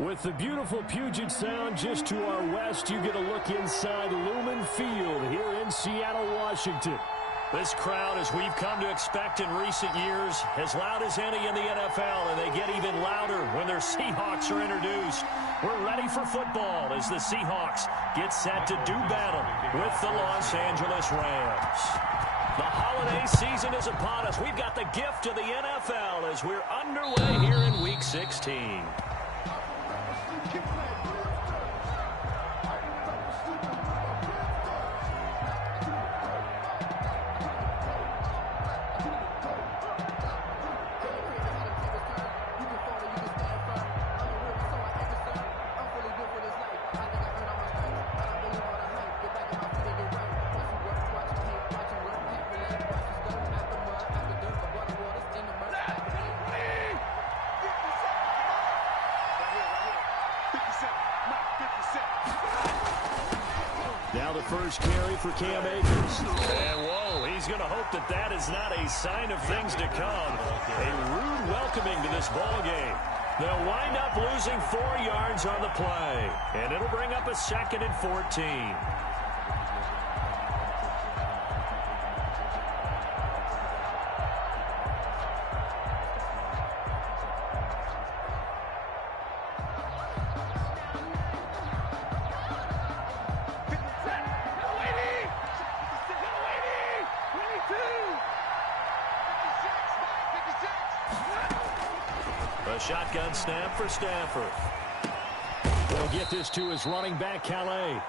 With the beautiful Puget Sound just to our west, you get a look inside Lumen Field here in Seattle, Washington. This crowd, as we've come to expect in recent years, as loud as any in the NFL, and they get even louder when their Seahawks are introduced. We're ready for football as the Seahawks get set to do battle with the Los Angeles Rams. The holiday season is upon us. We've got the gift of the NFL as we're underway here in Week 16. Now the first carry for Cam Akers. And whoa, he's going to hope that that is not a sign of things to come. A rude welcoming to this ball game. They'll wind up losing 4 yards on the play. And it'll bring up a 2nd and 14. A shotgun snap for Stafford. They'll get this to his running back, Calais.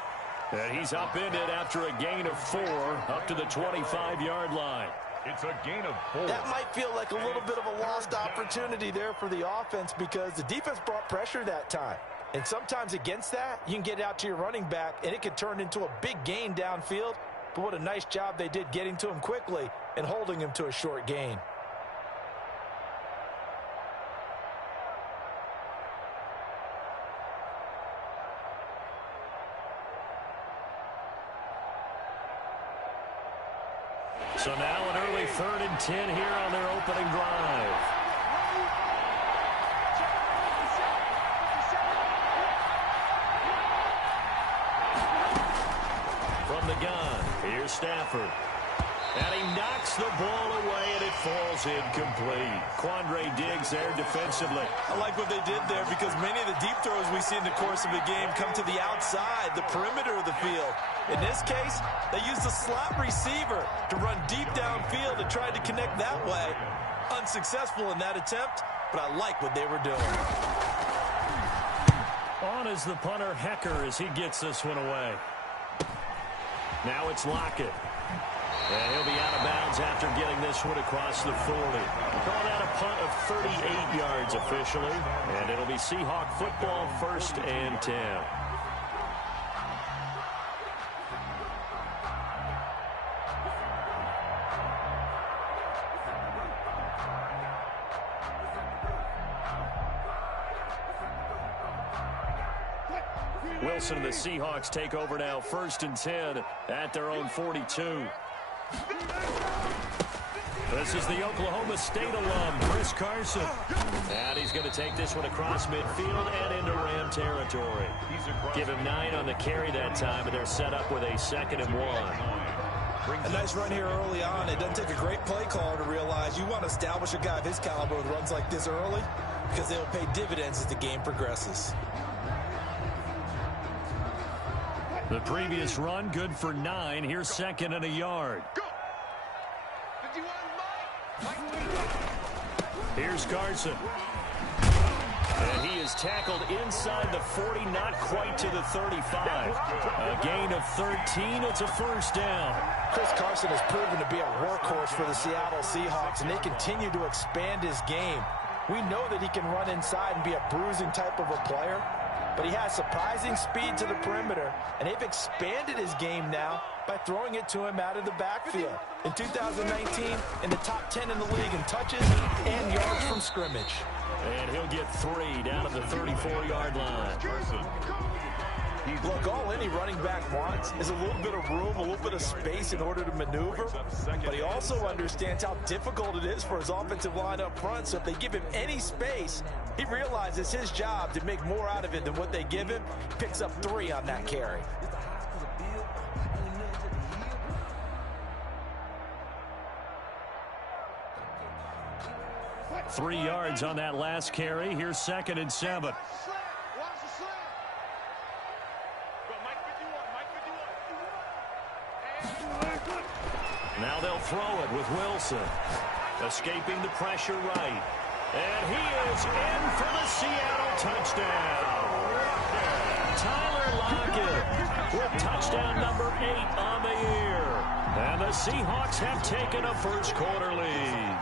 And he's upended after a gain of 4 up to the 25-yard line. It's a gain of 4. That might feel like a little bit of a lost opportunity there for the offense because the defense brought pressure that time. And sometimes against that, you can get it out to your running back, and it could turn into a big gain downfield. But what a nice job they did getting to him quickly and holding him to a short gain. So now an early 3rd and 10 here on their opening drive. From the gun, here's Stafford. And he knocks the ball away, and it falls incomplete. Quandre Diggs there defensively. I like what they did there because many of the deep throws we see in the course of the game come to the outside, the perimeter of the field. In this case, they used a slot receiver to run deep downfield and tried to connect that way. Unsuccessful in that attempt, but I like what they were doing. On is the punter, Hecker, as he gets this one away. Now it's Lockett. And he'll be out of bounds after getting this one across the 40. Called out a punt of 38 yards officially. And it'll be Seahawk football, 1st and 10. Wilson and the Seahawks take over now, 1st and 10 at their own 42. This is the Oklahoma State alum, Chris Carson. And he's going to take this one across midfield and into Ram territory. Give him 9 on the carry that time, and they're set up with a 2nd and 1. A nice run here early on. It doesn't take a great play caller to realize you want to establish a guy of his caliber with runs like this early because they'll pay dividends as the game progresses. The previous run, good for 9. Here's 2nd and a yard. Here's Carson. And he is tackled inside the 40, not quite to the 35. A gain of 13. It's a 1st down. Chris Carson has proven to be a workhorse for the Seattle Seahawks, and they continue to expand his game. We know that he can run inside and be a bruising type of a player, but he has surprising speed to the perimeter, and they've expanded his game now by throwing it to him out of the backfield. In 2019, in the top 10 in the league in touches and yards from scrimmage. And he'll get 3 down at the 34-yard line. Look, all any running back wants is a little bit of room, a little bit of space in order to maneuver. But he also understands how difficult it is for his offensive line up front. So if they give him any space, he realizes his job to make more out of it than what they give him. Picks up 3 on that carry. 3 yards on that last carry. Here's 2nd and 7. Now they'll throw it with Wilson. Escaping the pressure right. And he is in for the Seattle touchdown. Tyler Lockett with touchdown number 8 on the year. And the Seahawks have taken a first quarter lead.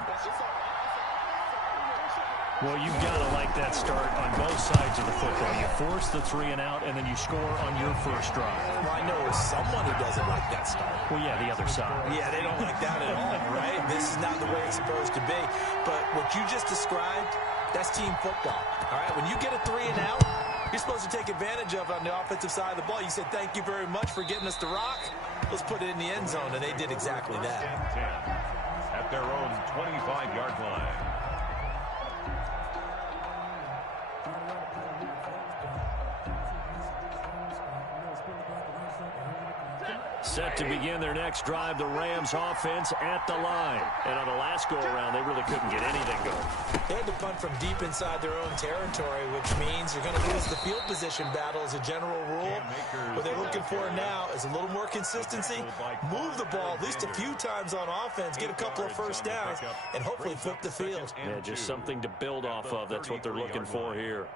Well, you've got to like that start on both sides of the football. You force the 3 and out, and then you score on your first drive. Well, I know someone who doesn't like that start. Well, yeah, the other side. Yeah, they don't like that at all, right? This is not the way it's supposed to be. But what you just described, that's team football. All right, when you get a 3 and out, you're supposed to take advantage of it on the offensive side of the ball. You said, thank you very much for getting us the rock. Let's put it in the end zone, and they did exactly that. 10 at their own 25-yard line. Set to begin their next drive, the Rams offense at the line. And on the last go-around, they really couldn't get anything going. They had to punt from deep inside their own territory, which means you're going to lose the field position battle as a general rule. What they're looking for now is a little more consistency, move the ball at least a few times on offense, get a couple of first downs, and hopefully flip the field. Yeah, just something to build off of. That's what they're looking for here.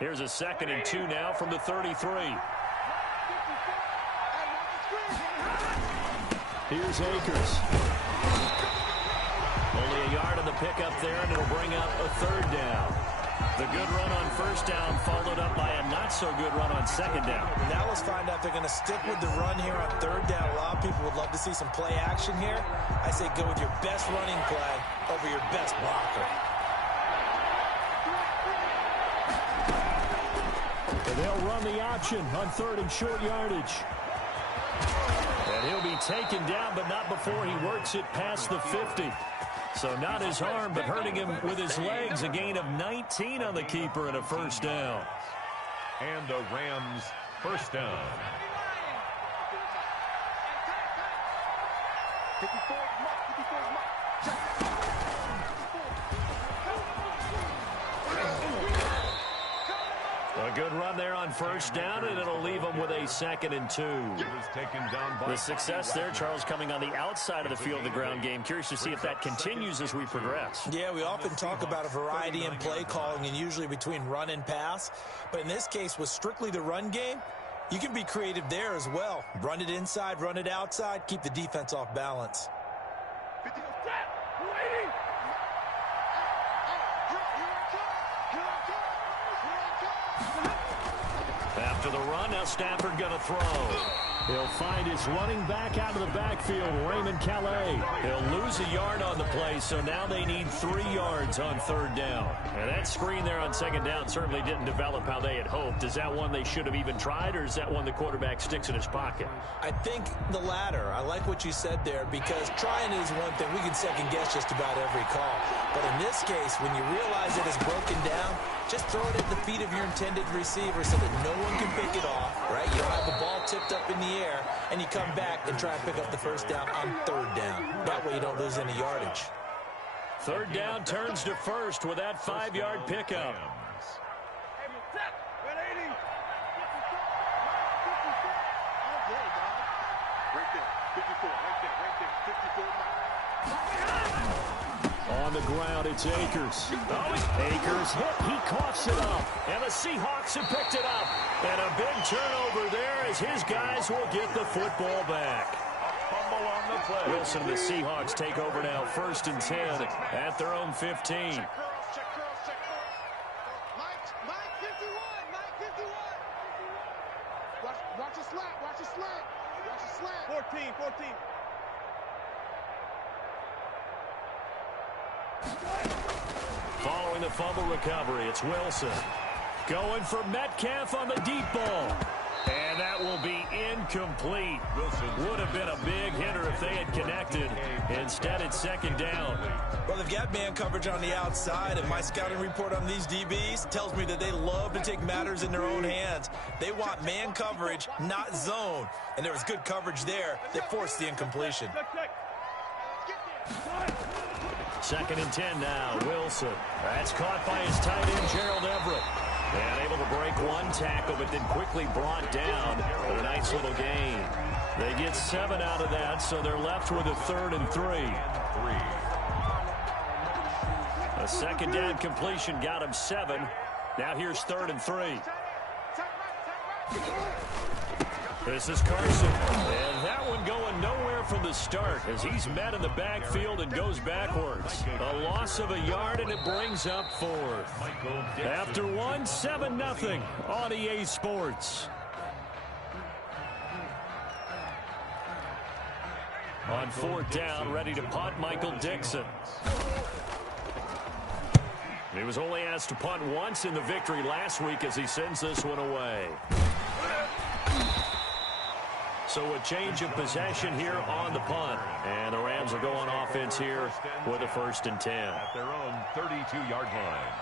Here's a 2nd and 2 now from the 33. Here's Akers. Only a yard on the pickup there, and it'll bring up a 3rd down. The good run on 1st down followed up by a not-so-good run on 2nd down. Now let's find out if they're going to stick with the run here on 3rd down. A lot of people would love to see some play action here. I say go with your best running play over your best blocker. They'll run the option on 3rd and short yardage. And he'll be taken down, but not before he works it past the 50. So not his arm, but hurting him with his legs. A gain of 19 on the keeper and a 1st down. And the Rams first down. A good run there on 1st down, and it'll leave them with a 2nd and 2. The success there, Charles, coming on the outside of the field of the ground game. Curious to see if that continues as we progress. Yeah, we often talk about a variety in play calling and usually between run and pass. But in this case, with strictly the run game, you can be creative there as well. Run it inside, run it outside, keep the defense off balance. After the run, now Stafford going to throw. He'll find his running back out of the backfield, Raymond Calais. He'll lose a yard on the play, so now they need 3 yards on 3rd down. And that screen there on 2nd down certainly didn't develop how they had hoped. Is that one they should have even tried, or is that one the quarterback sticks in his pocket? I think the latter. I like what you said there, because trying is one thing. We can second guess just about every call. But in this case, when you realize it is broken down, just throw it at the feet of your intended receiver so that no one can pick it off, right? You don't have the ball tipped up in the air, and you come back and try and pick up the 1st down on 3rd down. That way you don't lose any yardage. 3rd down turns to 1st with that 5-yard pickup. On the ground, it's Akers. Akers hit. He coughs it up. And the Seahawks have picked it up. And a big turnover there as his guys will get the football back. Fumble on the play. Wilson and the Seahawks take over now, 1st and 10 at their own 15. Watch a slant. Watch a slant. Watch a slant. 14. Following the fumble recovery, it's Wilson. Going for Metcalf on the deep ball. And that will be incomplete. Would have been a big hitter if they had connected. Instead, it's second down. Well, they've got man coverage on the outside, and my scouting report on these DBs tells me that they love to take matters in their own hands. They want man coverage, not zone. And there was good coverage there that forced the incompletion. Second and 10 now, Wilson. That's caught by his tight end, Gerald Everett. And able to break one tackle, but then quickly brought down with a nice little gain. They get 7 out of that, so they're left with a 3rd and 3. A second down completion got him 7. Now here's 3rd and 3. This is Carson. And that one going nowhere from the start as he's met in the backfield and goes backwards. A loss of a yard, and it brings up 4th. After 1, 7-0 on EA Sports. On 4th down, ready to punt, Michael Dixon. He was only asked to punt once in the victory last week as he sends this one away. So a change of possession here on the punt. And the Rams are going offense here with a 1st and 10. At their own 32-yard line.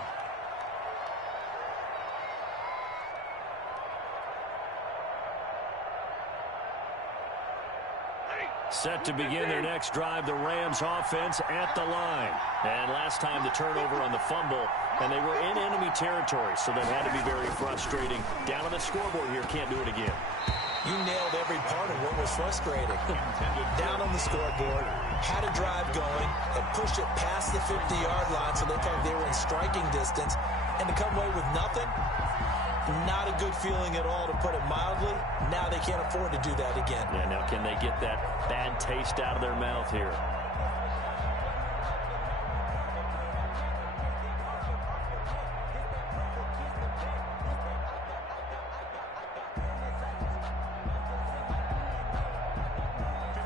Set to begin their next drive, the Rams offense at the line. And last time the turnover on the fumble, and they were in enemy territory, so that had to be very frustrating. Down on the scoreboard here, can't do it again. You nailed every part of what was frustrating. Down on the scoreboard, had a drive going, and pushed it past the 50-yard line so they thought they were in striking distance. And to come away with nothing, not a good feeling at all, to put it mildly. Now they can't afford to do that again. Yeah, now can they get that bad taste out of their mouth here?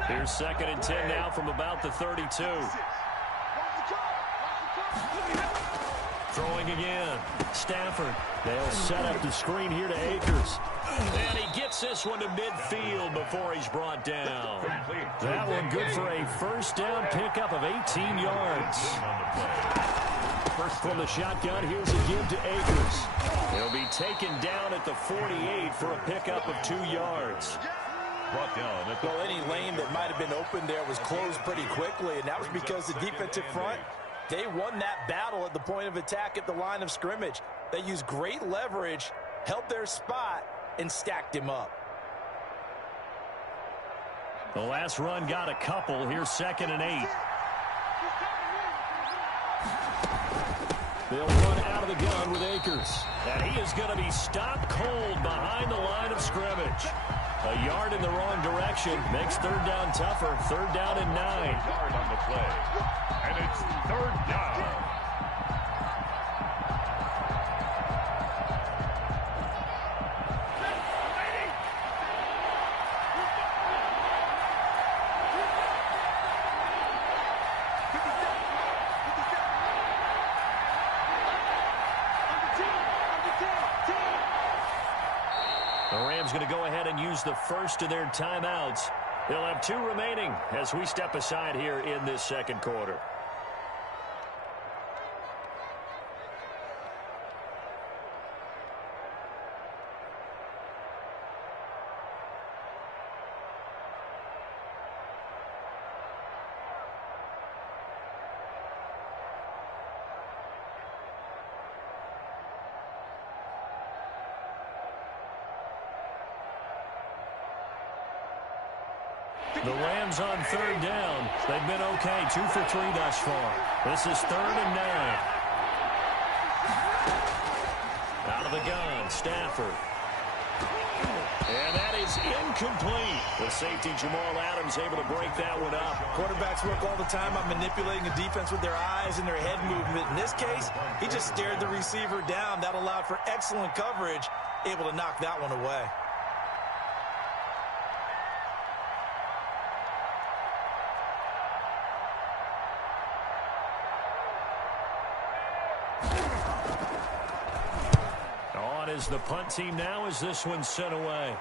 Here's 2nd and 10 now from about the 32. Throwing again. Stafford. They'll set up the screen here to Akers. And he gets this one to midfield before he's brought down. That one good for a 1st down pickup of 18 yards. First from the shotgun, here's a give to Akers. He'll be taken down at the 48 for a pickup of 2 yards. Brought down at Well, any lane that might have been open there was closed pretty quickly, and that was because the defensive front, they won that battle at the point of attack at the line of scrimmage. They used great leverage, held their spot, and stacked him up. The last run got a couple. Here's 2nd and 8. They'll run out of the gun with Akers. And he is going to be stopped cold behind the line of scrimmage. A yard in the wrong direction makes 3rd down tougher. 3rd down and 9. yard on the play. And it's 3rd down. The Rams going to go ahead and use the first of their timeouts. They'll have 2 remaining as we step aside here in this 2nd quarter. The Rams on 3rd down. They've been okay. 2 for 3 thus far. This is 3rd and 9. Out of the gun, Stafford. And that is incomplete. The safety, Jamal Adams, able to break that one up. Quarterbacks work all the time on manipulating the defense with their eyes and their head movement. In this case, he just stared the receiver down. That allowed for excellent coverage, able to knock that one away. on as the punt team now as this one's sent away.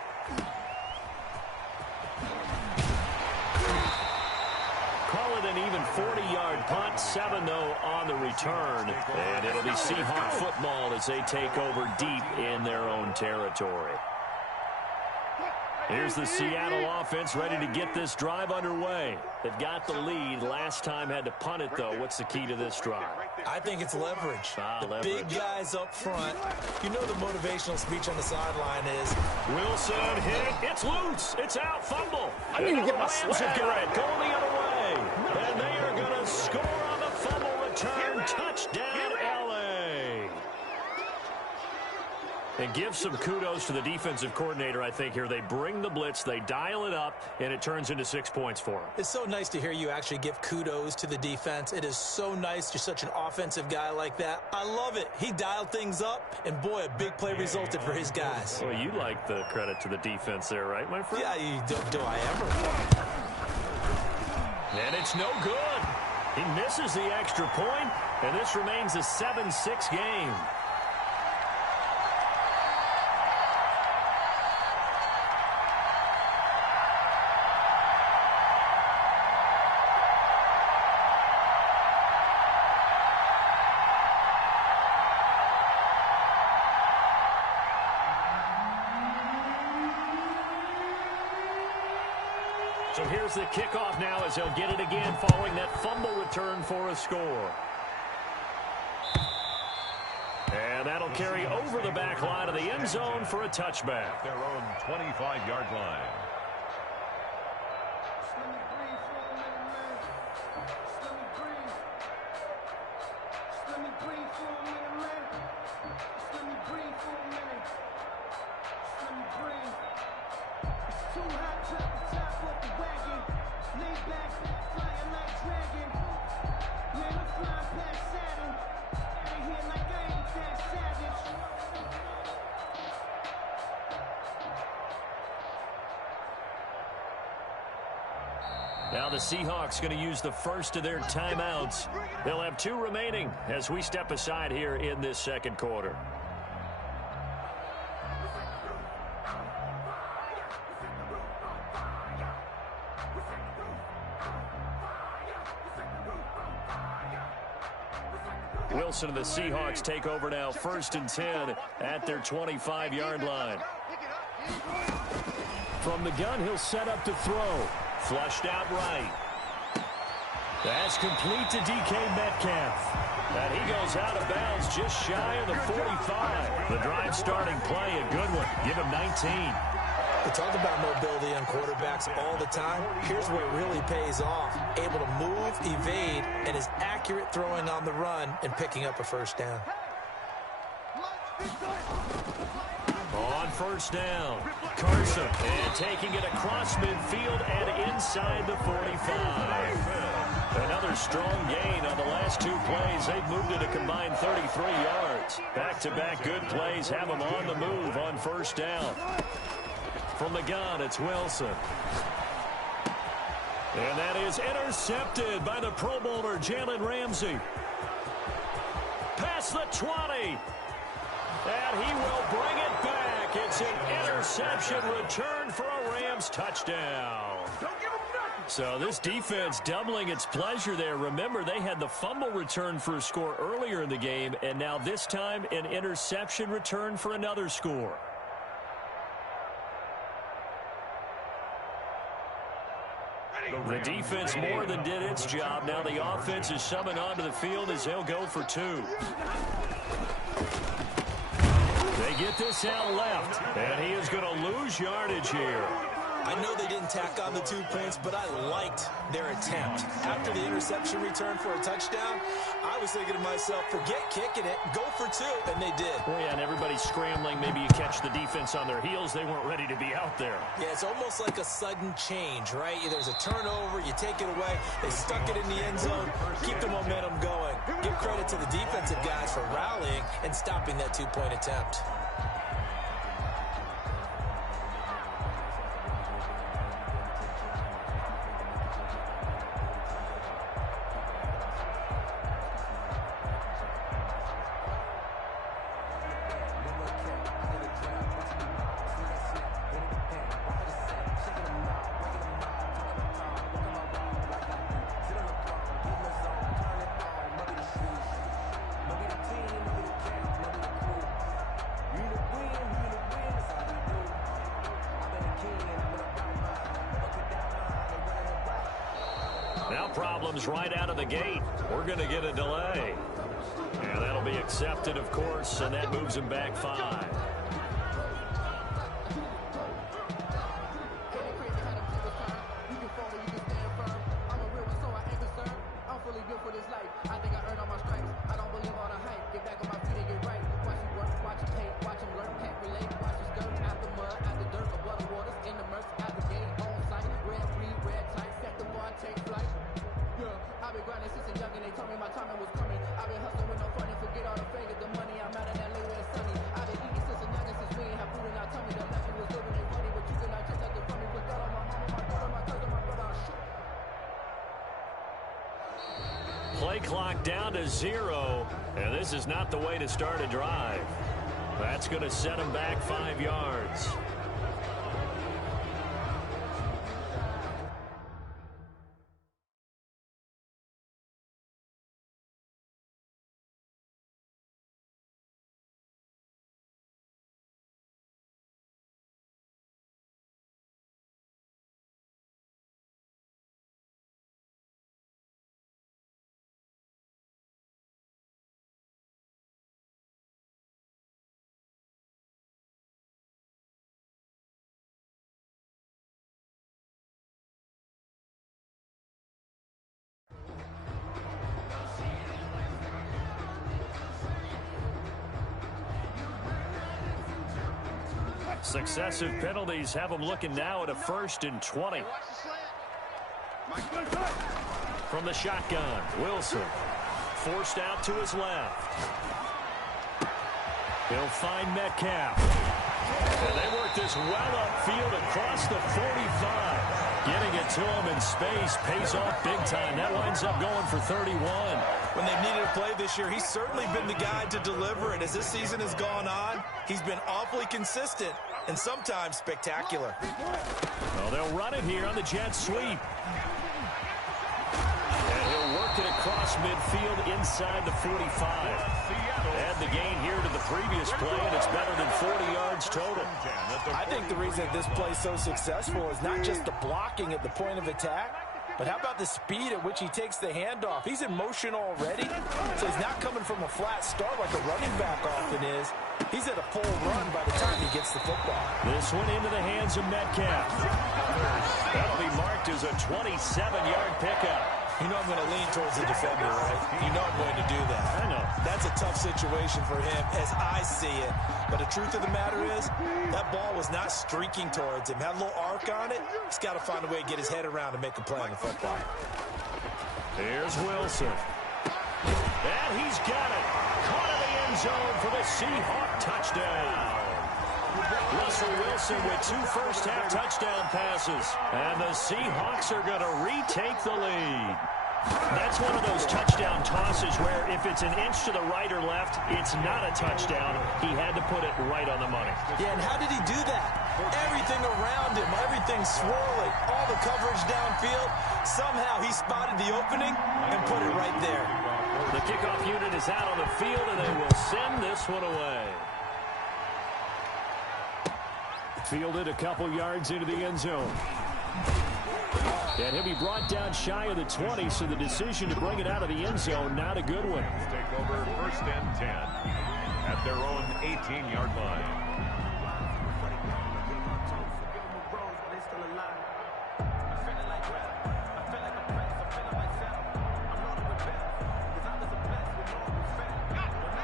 Call it an even 40-yard punt, 7 though on the return. And it'll be Seahawk football as they take over deep in their own territory. Here's the Seattle offense ready to get this drive underway. They've got the lead. Last time had to punt it, though. What's the key to this drive? I think it's leverage. Leverage. Big guys up front. You know the motivational speech on the sideline is, Wilson hit. It's loose. It's out. Fumble. I need to get my Rams have swag got right. it going the other way. And they are going to score on the fumble return. Touchdown, L.A. And give some kudos to the defensive coordinator, I think, here. They bring the blitz, they dial it up, and it turns into 6 points for them. it's so nice to hear you actually give kudos to the defense. It is so nice. You're such an offensive guy like that. I love it. He dialed things up, and boy, a big play resulted for his guys. Well, you like the credit to the defense there, right, my friend? Yeah, do I ever? And it's no good. He misses the extra point, and this remains a 7-6 game. So here's the kickoff now as he'll get it again following that fumble return for a score. And that'll carry over the back line of the end zone for a touchback. Their own 25-yard line. Now the Seahawks going to use the first of their timeouts. They'll have 2 remaining as we step aside here in this second quarter. Wilson and the Seahawks take over now, 1st and 10 at their 25-yard line. From the gun, he'll set up to throw. Flushed out right. That's complete to DK Metcalf. And he goes out of bounds just shy of the 45. The drive starting play, a good one. Give him 19. We talk about mobility on quarterbacks all the time. Here's where it really pays off. Able to move, evade, and is accurate throwing on the run and picking up a first down. On first down, Carson, and taking it across midfield and inside the 45. Another strong gain on the last 2 plays. They've moved it a combined 33 yards. Back-to-back good plays have them on the move on first down. From the gun, it's Wilson. And that is intercepted by the Pro Bowler, Jalen Ramsey. Past the 20. And he will bring it back. It's an interception return for a Rams touchdown. So this defense doubling its pleasure there. Remember, they had the fumble return for a score earlier in the game, and now this time an interception return for another score. The defense more than did its job. Now the offense is summoned onto the field as they'll go for 2. They get this out left, and he is going to lose yardage here. I know they didn't tack on the 2 points, but I liked their attempt. After the interception return for a touchdown, I was thinking to myself, forget kicking it, go for 2, and they did. Well, yeah, and everybody's scrambling. Maybe you catch the defense on their heels. They weren't ready to be out there. Yeah, it's almost like a sudden change, right? There's a turnover, you take it away, they stuck it in the end zone, keep the momentum going. Give credit to the defensive guys for rallying and stopping that 2-point attempt. Now problems right out of the gate. We're going to get a delay. And that'll be accepted, of course, and that moves him back 5. Play clock down to 0, and this is not the way to start a drive. That's going to set him back 5 yards. Successive penalties have them looking now at a 1st and 20. From the shotgun, Wilson forced out to his left. He'll find Metcalf. And they work this well upfield across the 45. Getting it to him in space pays off big time. That winds up going for 31. When they've needed a play this year, he's certainly been the guy to deliver it. As this season has gone on, he's been awfully consistent and sometimes spectacular. Well, they'll run it here on the jet sweep. And he'll work it across midfield inside the 45. Add the gain here to the previous play, and it's better than 40 yards total. I think the reason this play is so successful is not just the blocking at the point of attack, but how about the speed at which he takes the handoff? He's in motion already, so he's not coming from a flat start like a running back often is. He's at a full run by the time he gets the football. This one into the hands of Metcalf. That'll be marked as a 27-yard pickup. You know I'm going to lean towards the defender, right? You know I'm going to do that. I know. That's a tough situation for him as I see it. But the truth of the matter is, that ball was not streaking towards him. Had a little arc on it. He's got to find a way to get his head around and make a play on the football. Here's Wilson. And he's got it. Caught in the end zone for the Seahawk touchdown. Russell Wilson with 2 first-half touchdown passes. And the Seahawks are going to retake the lead. That's one of those touchdown tosses where if it's an inch to the right or left, it's not a touchdown. He had to put it right on the money. Yeah, and how did he do that? Everything around him, everything swirling, all the coverage downfield. Somehow he spotted the opening and put it right there. The kickoff unit is out on the field, and they will send this one away. Fielded a couple yards into the end zone. And he'll be brought down shy of the 20, so the decision to bring it out of the end zone, not a good one. Take over 1st and 10 at their own 18-yard line.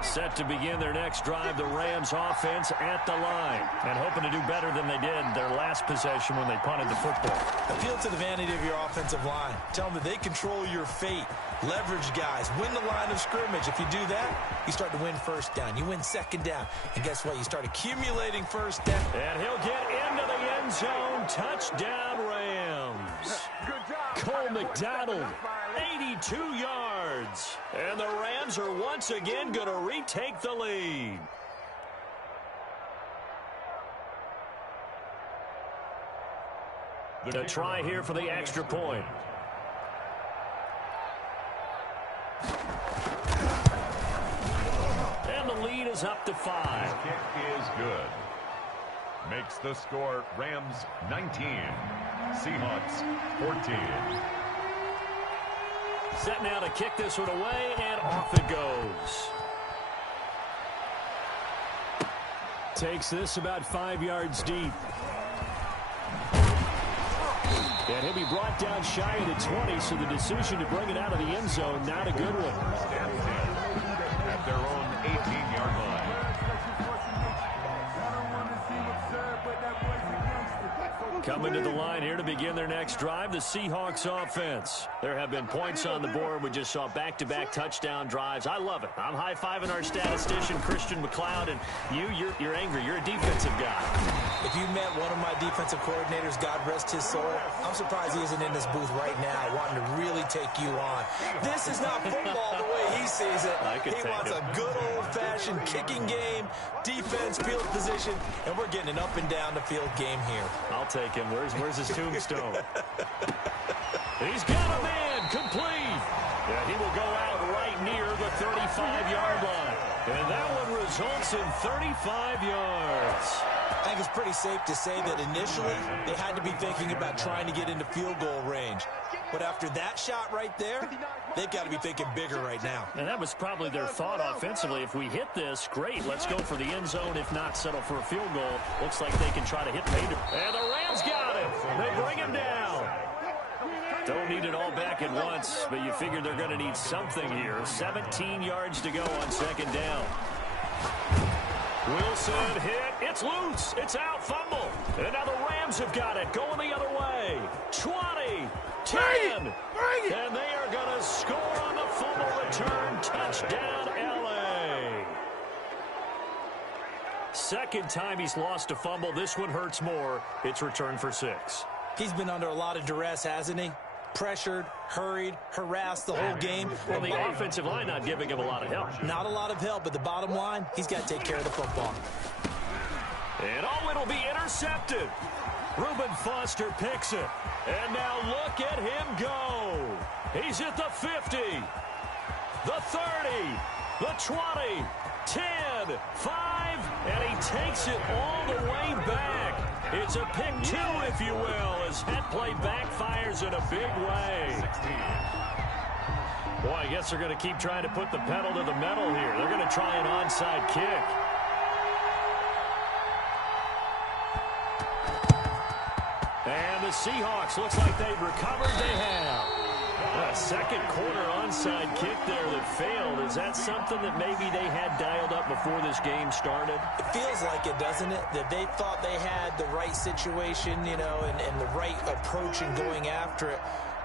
Set to begin their next drive, the Rams offense at the line. And hoping to do better than they did their last possession when they punted the football. Appeal to the vanity of your offensive line. Tell them that they control your fate. Leverage guys. Win the line of scrimmage. If you do that, you start to win 1st down. You win 2nd down. And guess what? You start accumulating 1st down. And he'll get into the end zone. Touchdown, Rams. Cole McDonald, 82 yards. And the Rams are once again going to retake the lead. To try here for the extra point. And the lead is up to 5. Kick is good. Makes the score Rams 19, Seahawks 14. Set now to kick this one away, and off it goes. Takes this about 5 yards deep. And he'll be brought down shy of the 20, so the decision to bring it out of the end zone, not a good one. At their own 18-yard line. Coming to the line here to begin their next drive, the Seahawks offense. There have been points on the board. We just saw back-to-back touchdown drives. I love it. I'm high-fiving our statistician, Christian McLeod, and you're angry. You're a defensive guy. If you met one of my defensive coordinators, God rest his soul, I'm surprised he isn't in this booth right now wanting to really take you on. This is not football the way he sees it. He wants a good old-fashioned kicking game, defense, field position, and we're getting an up-and-down-the-field game here. I'll take him. Where's his tombstone? He's got a man complete. Yeah, he will go out right near the 35-yard line. And that one results in 35 yards. I think it's pretty safe to say that initially they had to be thinking about trying to get into field goal range. But after that shot right there, they've got to be thinking bigger right now. And that was probably their thought offensively. If we hit this, great, let's go for the end zone. If not, settle for a field goal. Looks like they can try to hit Vader. And the Rams got him. They bring him down. Don't need it all back at once, but you figure they're going to need something here. 17 yards to go on second down. Wilson hit. It's loose. It's out. Fumble. And now the Rams have got it. Going the other way. 20. 10. And they are going to score on the fumble return. Touchdown, L.A. Second time he's lost a fumble. This one hurts more. It's returned for 6. He's been under a lot of duress, hasn't he? Pressured, hurried, harassed the whole game. Well, the offensive line not giving him a lot of help. Not a lot of help, but the bottom line, he's got to take care of the football. And it'll be intercepted. Reuben Foster picks it. And now look at him go. He's at the 50, the 30, the 20, 10, 5, and he takes it all the way back. It's a pick 2, if you will, as that play backfires in a big way. Boy, I guess they're going to keep trying to put the pedal to the metal here. They're going to try an onside kick. And the Seahawks, looks like they've recovered. They have. A second quarter onside kick there that failed. Is that something that maybe they had dialed up before this game started? It feels like it, doesn't it? That they thought they had the right situation, you know, and the right approach in going after it.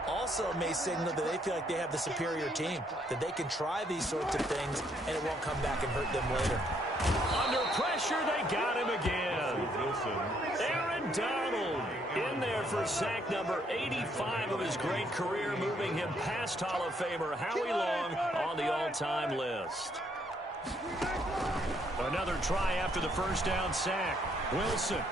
Also may signal that they feel like they have the superior team, that they can try these sorts of things, and it won't come back and hurt them later. Under pressure, they got him again. Aaron Donald in there for sack number 85 of his great career, moving him past Hall of Famer Howie Long on the all-time list. Another try after the first down sack. Wilson.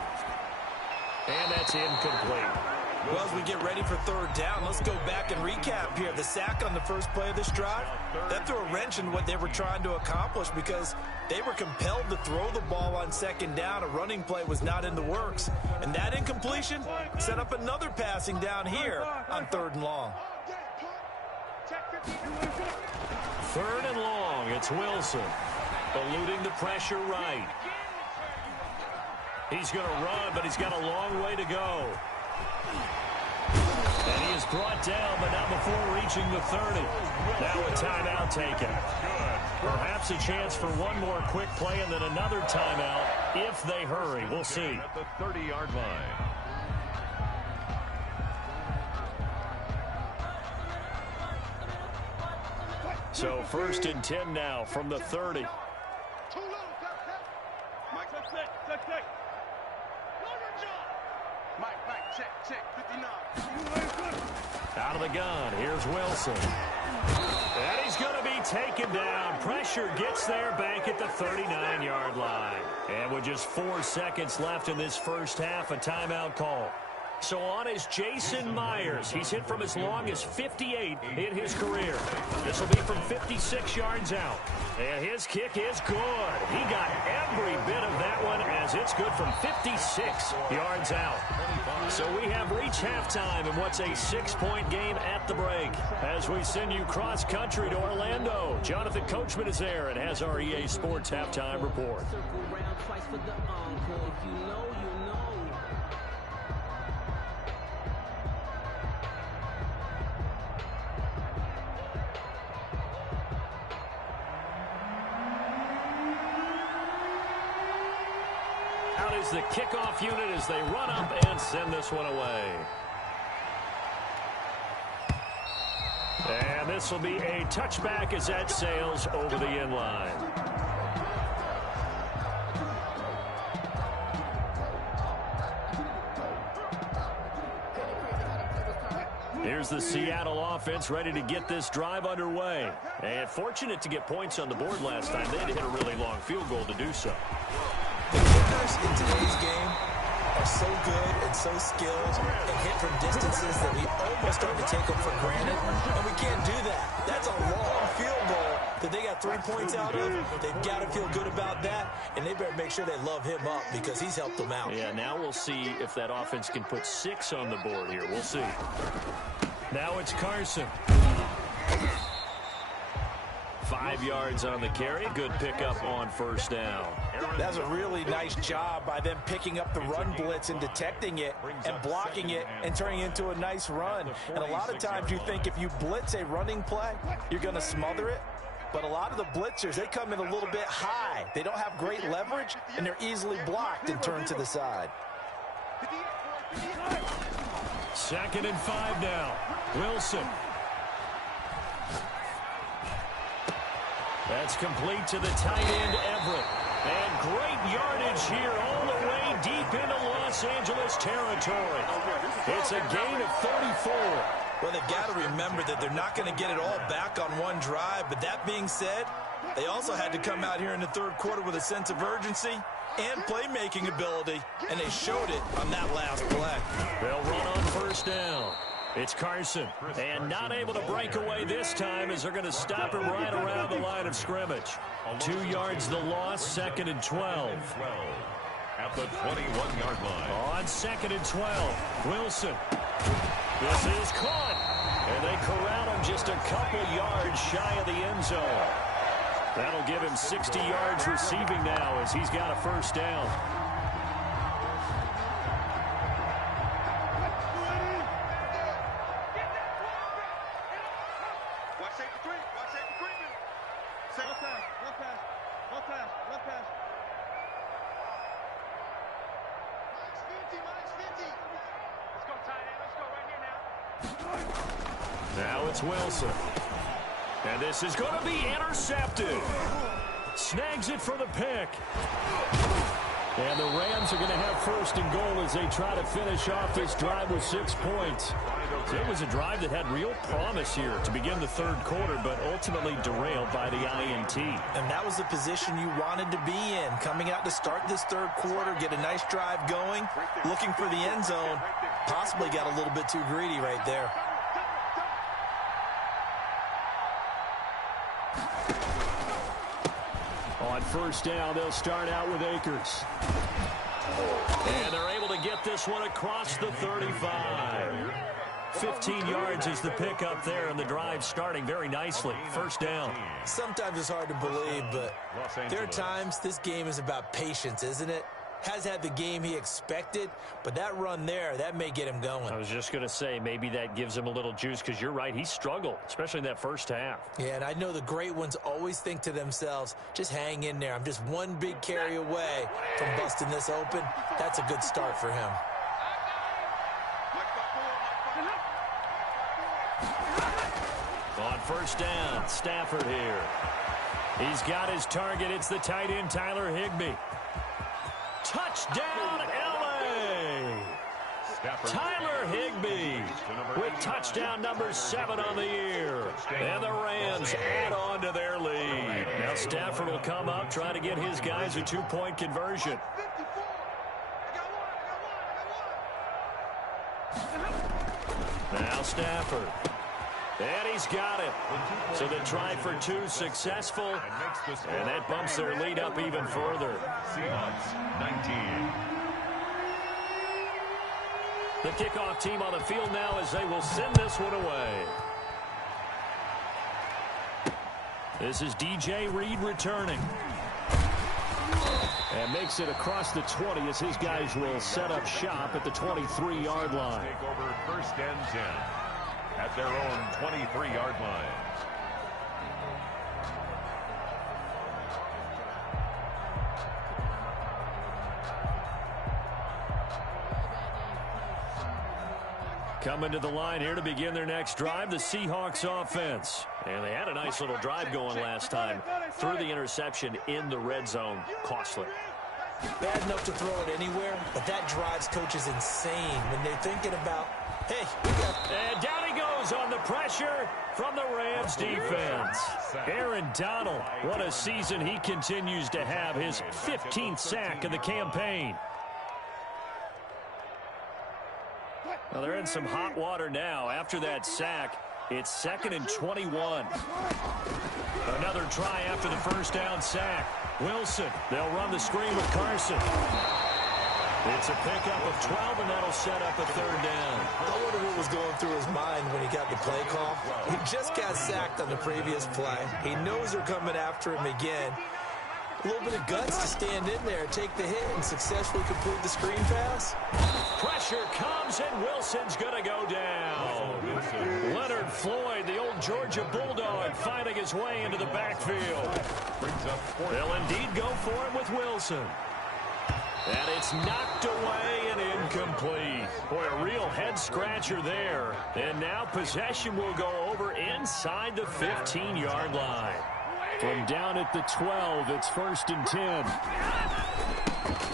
And that's incomplete. Well, as we get ready for third down, let's go back and recap here. The sack on the first play of this drive, that threw a wrench in what they were trying to accomplish because they were compelled to throw the ball on second down. A running play was not in the works. And that incompletion set up another passing down here on 3rd and long. 3rd and long. It's Wilson eluding the pressure right. He's going to run, but he's got a long way to go. And he is brought down, but not before reaching the 30. Now a timeout taken. Perhaps a chance for one more quick play and then another timeout if they hurry. We'll see. At the 30-yard line. So 1st and 10 now from the 30. Out of the gun, here's Wilson. And he's going to be taken down. Pressure gets there back at the 39-yard line. And with just 4 seconds left in this first half, a timeout call. So on is Jason Myers. He's hit from as long as 58 in his career. This will be from 56 yards out. And his kick is good. He got every bit of that one as it's good from 56 yards out. So we have reached halftime in what's a 6-point game at the break. As we send you cross-country to Orlando, Jonathan Coachman is there and has our EA Sports halftime report. Out is the kickoff unit as they run up and send this one away. And this will be a touchback as that sails over the end line. Here's the Seattle offense ready to get this drive underway. And fortunate to get points on the board last time. They had to hit a really long field goal to do so. The kickers in today's game are so good and so skilled and hit from distances that we almost start to take them for granted, and we can't do that. That's a long field goal that they got 3 points out of. They've got to feel good about that, and they better make sure they love him up because he's helped them out. Yeah, now we'll see if that offense can put 6 on the board here. We'll see. Now it's Carson. 5 yards on the carry. Good pickup on first down. That's a really nice job by them picking up the run blitz and detecting it and blocking it and turning it into a nice run. And a lot of times you think if you blitz a running play, you're going to smother it. But a lot of the blitzers, they come in a little bit high. They don't have great leverage, and they're easily blocked and turned to the side. 2nd and 5 now. Wilson. That's complete to the tight end, Everett. And great yardage here all the way deep into Los Angeles territory. It's a gain of 34. Well, they've got to remember that they're not going to get it all back on one drive. But that being said, they also had to come out here in the third quarter with a sense of urgency and playmaking ability, and they showed it on that last play. They'll run on first down. It's Carson, and not able to break away this time as they're going to stop him right around the line of scrimmage. 2 yards the loss, 2nd and 12. At the 21-yard line. On 2nd and 12, Wilson. This is caught, and they corral him just a couple yards shy of the end zone. That'll give him 60 yards receiving now as he's got a first down. Now it's Wilson. And this is going to be intercepted. Snags it for the pick. And the Rams are going to have first and goal as they try to finish off this drive with 6 points. So it was a drive that had real promise here to begin the third quarter, but ultimately derailed by the INT. And that was the position you wanted to be in, coming out to start this third quarter, get a nice drive going, looking for the end zone. Possibly got a little bit too greedy right there. On first down, they'll start out with Akers. And they're able to get this one across the 35. 15 yards is the pickup there, and the drive starting very nicely. First down. Sometimes it's hard to believe, but there are times this game is about patience, isn't it? Has had the game he expected, but that run there, that may get him going. I was just going to say, maybe that gives him a little juice, because you're right, he struggled, especially in that first half. Yeah, and I know the great ones always think to themselves, just hang in there. I'm just one big carry away from busting this open. That's a good start for him. On first down, Stafford here. He's got his target. It's the tight end, Tyler Higbee. Touchdown, L.A. Tyler Higbee with touchdown number 7 on the year. And the Rams add on to their lead. Now Stafford will come up, try to get his guys a 2-point conversion. Stafford. And he's got it. So the try for two successful, and that bumps their lead up even further. Seahawks 19. The kickoff team on the field now as they will send this one away. This is DJ Reed returning. And makes it across the 20 as his guys will set up shop at the 23-yard line. Take over 1st and 10 at their own 23-yard line. Coming to the line here to begin their next drive, the Seahawks offense. And they had a nice little drive going last time. Threw the interception in the red zone. Costly. Bad enough to throw it anywhere, but that drives coaches insane when they're thinking about, hey, we got... And down he goes on the pressure from the Rams defense. Aaron Donald, what a season he continues to have. His 15th sack of the campaign. Well, they're in some hot water now. After that sack, it's 2nd and 21. Another try after the first down sack. Wilson, they'll run the screen with Carson. It's a pickup of 12, and that'll set up a 3rd down. I wonder what was going through his mind when he got the play call. He just got sacked on the previous play. He knows they're coming after him again. A little bit of guts to stand in there, take the hit, and successfully complete the screen pass. Pressure comes, and Wilson's going to go down. Leonard Floyd, the old Georgia Bulldog, finding his way into the backfield. They'll indeed go for it with Wilson. And it's knocked away and incomplete. Boy, a real head-scratcher there. And now possession will go over inside the 15-yard line. From down at the 12, it's 1st and 10.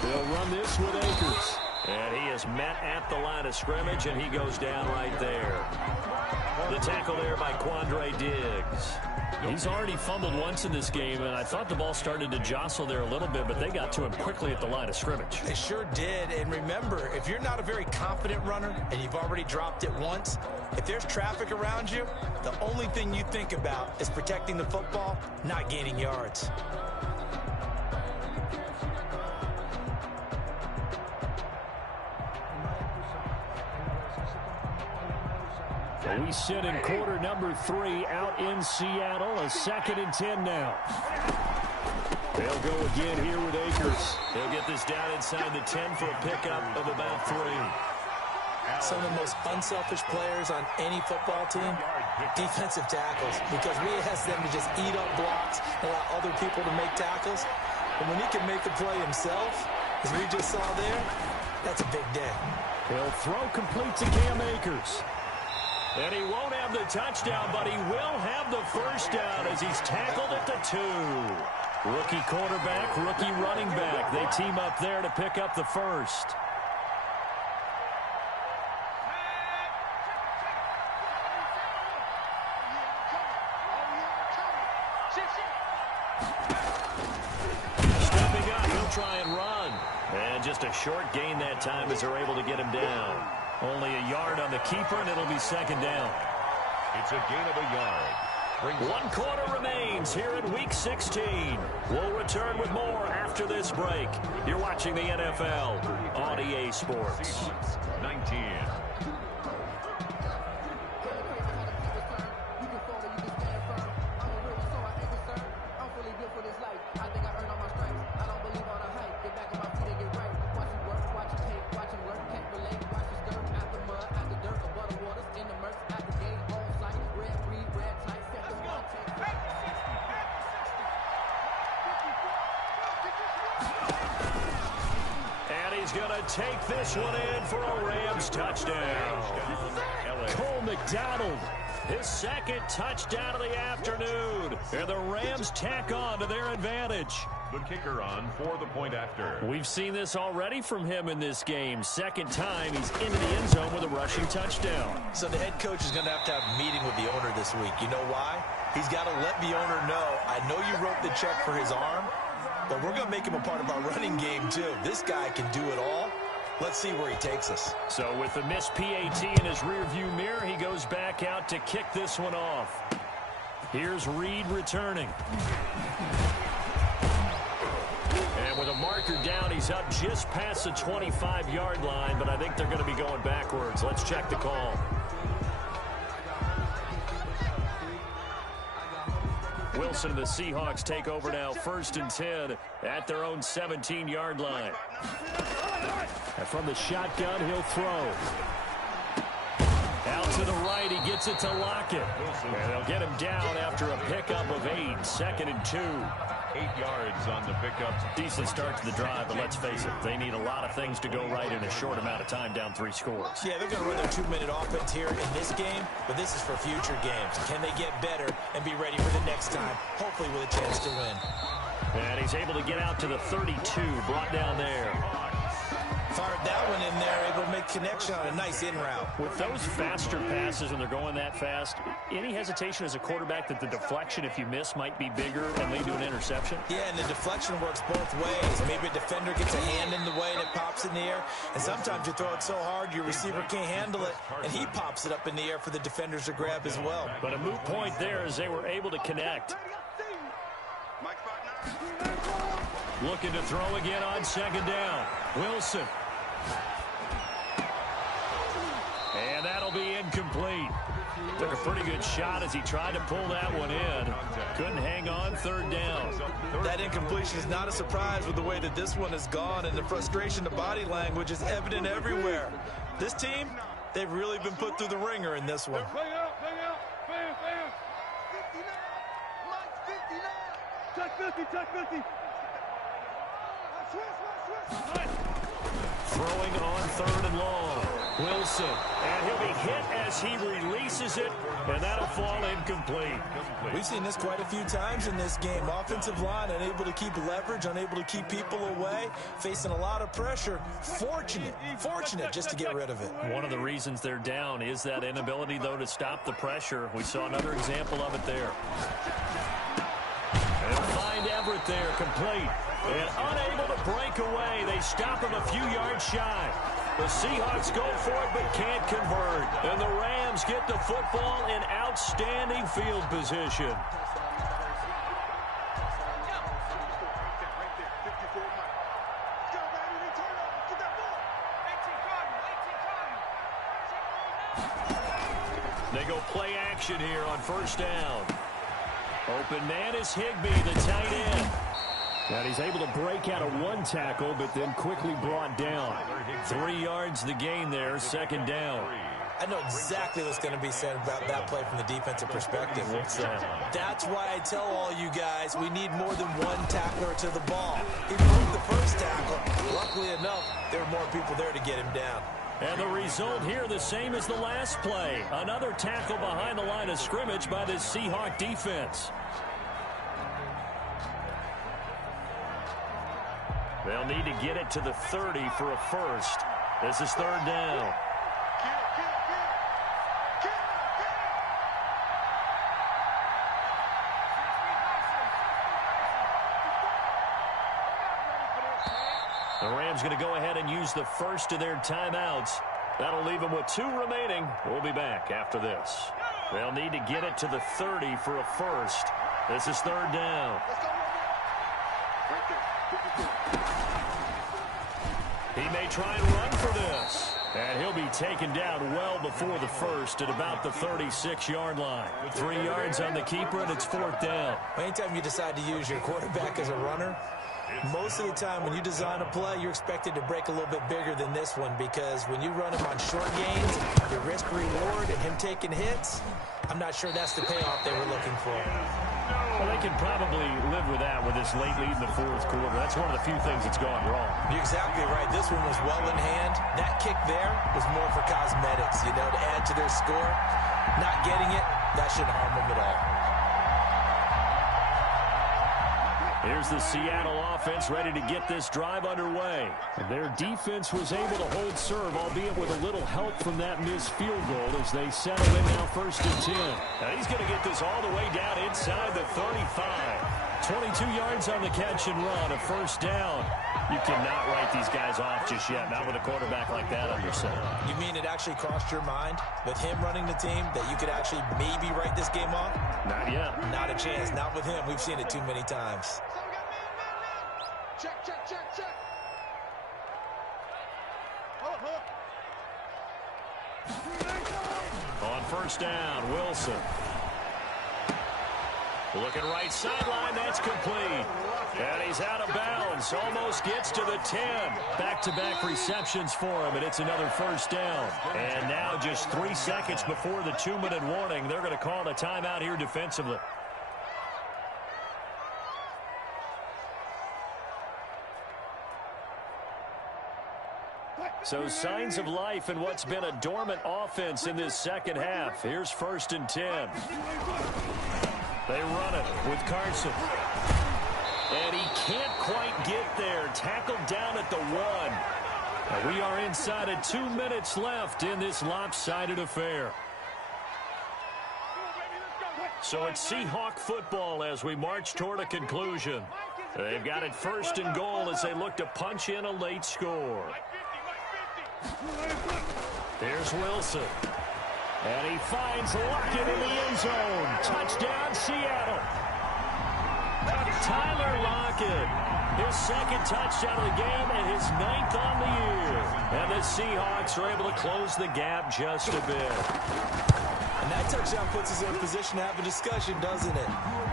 They'll run this with Akers. And he is met at the line of scrimmage, and he goes down right there. The tackle there by Quandre Diggs. He's already fumbled once in this game, and I thought the ball started to jostle there a little bit, but they got to him quickly at the line of scrimmage. They sure did, and remember, if you're not a very confident runner and you've already dropped it once, if there's traffic around you, the only thing you think about is protecting the football, not gaining yards. We sit in quarter number 3 out in Seattle. A 2nd and 10 now. They'll go again here with Akers. He'll get this down inside the 10 for a pickup of about 3. Some of the most unselfish players on any football team, defensive tackles, because we ask them to just eat up blocks and allow other people to make tackles. And when he can make the play himself, as we just saw there, that's a big day. He'll throw complete to Cam Akers. And he won't have the touchdown, but he will have the first down as he's tackled at the 2. Rookie quarterback, rookie running back. They team up there to pick up the first. Stepping up, he'll try and run. And just a short gain that time as they're able to get him down. Only a yard on the keeper, and it'll be 2nd down. It's a gain of a yard. 1 quarter remains here in Week 16. We'll return with more after this break. You're watching the NFL on EA Sports. 19. Take this one in for a Rams touchdown. Cole McDonald, his 2nd touchdown of the afternoon. And the Rams tack on to their advantage. The kicker on for the point after. We've seen this already from him in this game. 2nd time he's into the end zone with a rushing touchdown. So the head coach is going to have a meeting with the owner this week. You know why? He's got to let the owner know, I know you wrote the check for his arm, but we're going to make him a part of our running game too. This guy can do it all. Let's see where he takes us. So with the missed PAT in his rearview mirror, he goes back out to kick this one off. Here's Reed returning. And with a marker down, he's up just past the 25-yard line, but I think they're going to be going backwards. Let's check the call. Wilson and the Seahawks take over now, 1st and 10 at their own 17-yard line. And from the shotgun, he'll throw. Out to the right, he gets it to Lockett. And they'll get him down after a pickup of 8, 2nd and 2. 8 yards on the pickup. Decent start to the drive, but let's face it, they need a lot of things to go right in a short amount of time, down 3 scores. Yeah, they're going to run their 2-minute offense here in this game, but this is for future games. Can they get better and be ready for the next time, hopefully with a chance to win? And he's able to get out to the 32, brought down there. Fired that one in there, able to make connection on a nice in route. With those faster passes when they're going that fast, any hesitation as a quarterback that the deflection, if you miss, might be bigger and lead to an interception? Yeah, and the deflection works both ways. Maybe a defender gets a hand in the way and it pops in the air. And sometimes you throw it so hard your receiver can't handle it, and he pops it up in the air for the defenders to grab as well. But a moot point there as they were able to connect. Looking to throw again on 2nd down. Wilson. And that'll be incomplete. Took a pretty good shot as he tried to pull that one in. Couldn't hang on, 3rd down. That incompletion is not a surprise with the way that this one has gone, and the frustration, the body language is evident everywhere. This team, they've really been put through the ringer in this one. Throwing on 3rd and long. Wilson. And he'll be hit as he releases it, and that'll fall incomplete. We've seen this quite a few times in this game. Offensive line unable to keep leverage, unable to keep people away, facing a lot of pressure. Fortunate just to get rid of it. One of the reasons they're down is that inability, though, to stop the pressure. We saw another example of it there. And find Everett there, complete. And unable to break away. They stop him a few yards shy. The Seahawks go for it but can't convert. And the Rams get the football in outstanding field position. They go play action here on 1st down. Open man is Higbee, the tight end. And he's able to break out of 1 tackle, but then quickly brought down. 3 yards the gain there, 2nd down. I know exactly what's going to be said about that play from the defensive perspective. That's why I tell all you guys we need more than 1 tackler to the ball. He broke the 1st tackle. Luckily enough, there were more people there to get him down. And the result here the same as the last play. Another tackle behind the line of scrimmage by this Seahawk defense. They'll need to get it to the 30 for a first. This is 3rd down. The Rams going to go ahead and use the first of their timeouts. That'll leave them with 2 remaining. We'll be back after this. They'll need to get it to the 30 for a first. This is 3rd down. He may try and run for this. And he'll be taken down well before the first at about the 36-yard line. 3 yards on the keeper, and it's 4th down. Anytime you decide to use your quarterback as a runner, most of the time when you design a play, you're expected to break a little bit bigger than this one, because when you run him on short gains, your risk-reward and him taking hits, I'm not sure that's the payoff they were looking for. Well, they can probably live with that with this late lead in the 4th quarter. That's one of the few things that's gone wrong. You're exactly right. This one was well in hand. That kick there was more for cosmetics, to add to their score. Not getting it, that shouldn't harm them at all. Here's the Seattle offense ready to get this drive underway. Their defense was able to hold serve, albeit with a little help from that missed field goal as they settle in now 1st and 10. Now he's going to get this all the way down inside the 35. 22 yards on the catch and run, a first down. You cannot write these guys off just yet, not with a quarterback like that under center. You mean it actually crossed your mind with him running the team that you could actually maybe write this game off? Not yet. Not a chance. Not with him. We've seen it too many times. Check, check, check, check. On first down, Wilson. Looking right sideline, that's complete. And he's out of bounds, almost gets to the 10. Back-to-back receptions for him, and it's another first down. And now just 3 seconds before the 2-minute warning, they're going to call a timeout here defensively. So signs of life in what's been a dormant offense in this second half. Here's 1st and 10. They run it with Carson. And he can't quite get there. Tackled down at the 1. And we are inside of 2 minutes left in this lopsided affair. So it's Seahawk football as we march toward a conclusion. They've got it 1st and goal as they look to punch in a late score. There's Wilson. And he finds Lockett in the end zone. Touchdown, Seattle. Tyler Lockett, his 2nd touchdown of the game and his 9th on the year. And the Seahawks are able to close the gap just a bit. And that touchdown puts us in a position to have a discussion, doesn't it?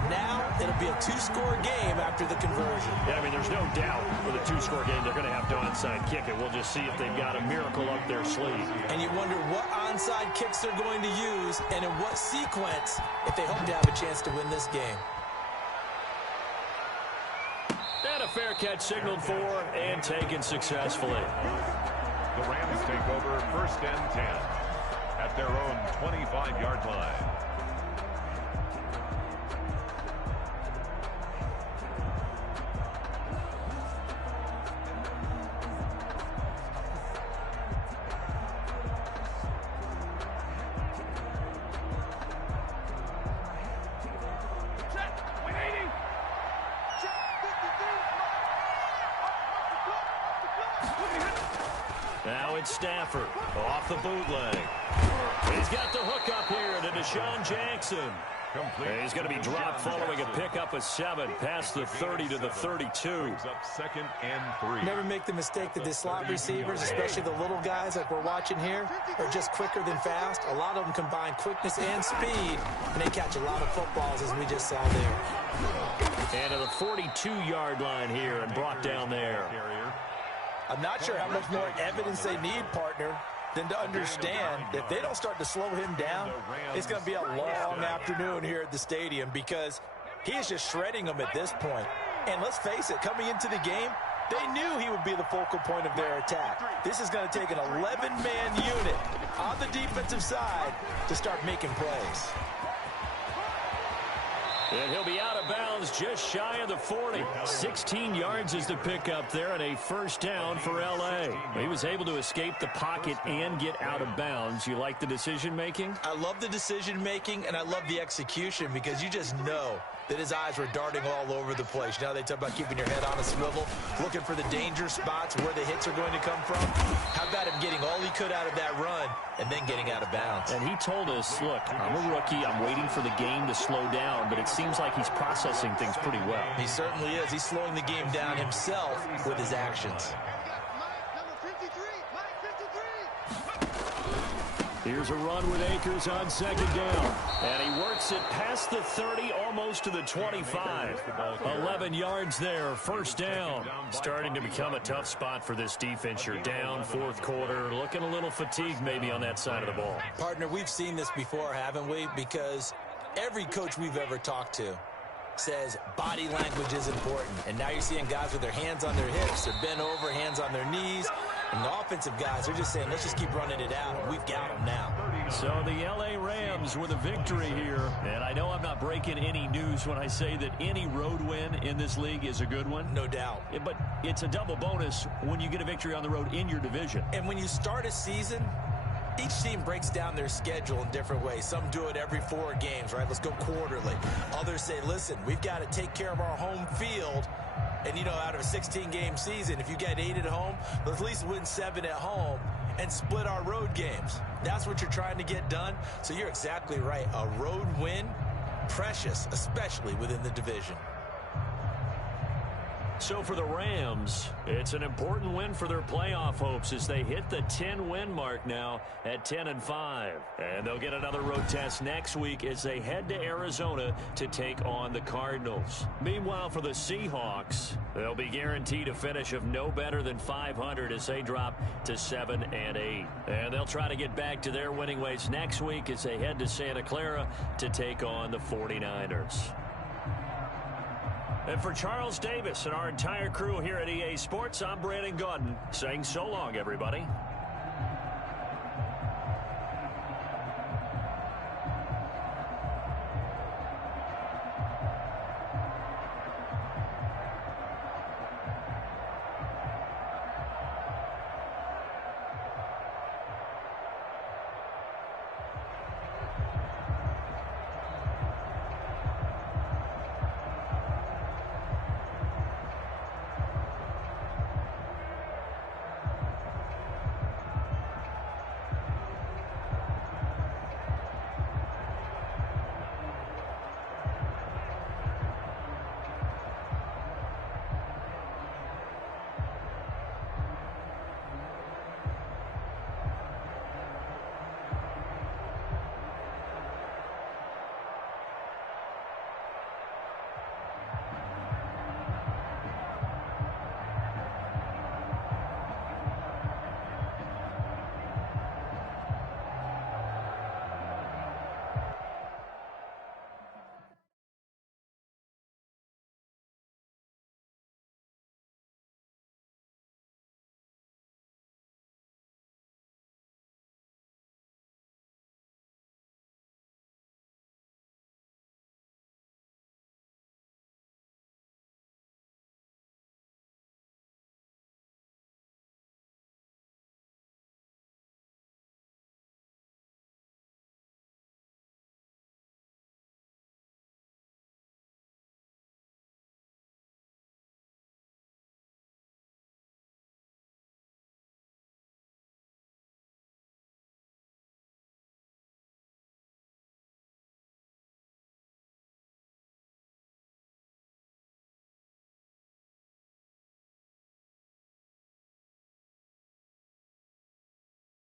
Now, it'll be a 2-score game after the conversion. Yeah, I mean, there's no doubt with a 2-score game they're going to have to onside kick it. We'll just see if they've got a miracle up their sleeve. And you wonder what onside kicks they're going to use and in what sequence if they hope to have a chance to win this game. And a fair catch signaled for and taken successfully. The Rams take over 1st and 10 at their own 25-yard line. Now it's Stafford off the bootleg. He's got the hook up here to Deshaun Jackson. And he's going to be dropped following a pickup of 7 past the 30 to the 32. Up 2nd and 3. Never make the mistake that the slot receivers, especially the little guys like we're watching here, are just quicker than fast. A lot of them combine quickness and speed, and they catch a lot of footballs as we just saw there. And to the 42-yard line here and brought down there. I'm not sure how much more evidence they need, partner, than to understand that if they don't start to slow him down, it's going to be a long afternoon here at the stadium because he is just shredding them at this point. And let's face it, coming into the game, they knew he would be the focal point of their attack. This is going to take an 11-man unit on the defensive side to start making plays. And he'll be out of bounds just shy of the 40. 16 yards is the pickup there and a first down for L.A. He was able to escape the pocket and get out of bounds. You like the decision-making? I love the decision-making, and I love the execution because you just know that his eyes were darting all over the place. Now they talk about keeping your head on a swivel, looking for the danger spots where the hits are going to come from. How about him getting all he could out of that run and then getting out of bounds? And he told us, look, I'm a rookie. I'm waiting for the game to slow down, but it seems like he's processing things pretty well. He certainly is. He's slowing the game down himself with his actions. Here's a run with Akers on 2nd down. And he works it past the 30, almost to the 25. 11 yards there, first down. Starting to become a tough spot for this defense. You're down 4th quarter, looking a little fatigued maybe on that side of the ball. Partner, we've seen this before, haven't we? Because every coach we've ever talked to says body language is important. And now you're seeing guys with their hands on their hips. They're bent over, hands on their knees. And the offensive guys are just saying, let's just keep running it out, and we've got them now. So the L.A. Rams with a victory here. And I know I'm not breaking any news when I say that any road win in this league is a good one. No doubt. But it's a double bonus when you get a victory on the road in your division. And when you start a season Each team breaks down their schedule in different ways. Some do it every 4 games, right? Let's go quarterly. Others say, listen, we've got to take care of our home field. And, you know, out of a 16-game season, if you get 8 at home, let's at least win 7 at home and split our road games. That's what you're trying to get done. So you're exactly right. A road win, precious, especially within the division. So for the Rams, it's an important win for their playoff hopes as they hit the 10-win mark now at 10-5. And they'll get another road test next week as they head to Arizona to take on the Cardinals. Meanwhile, for the Seahawks, they'll be guaranteed a finish of no better than 500 as they drop to 7-8. And they'll try to get back to their winning ways next week as they head to Santa Clara to take on the 49ers. And for Charles Davis and our entire crew here at EA Sports, I'm Brandon Gaudin saying so long, everybody.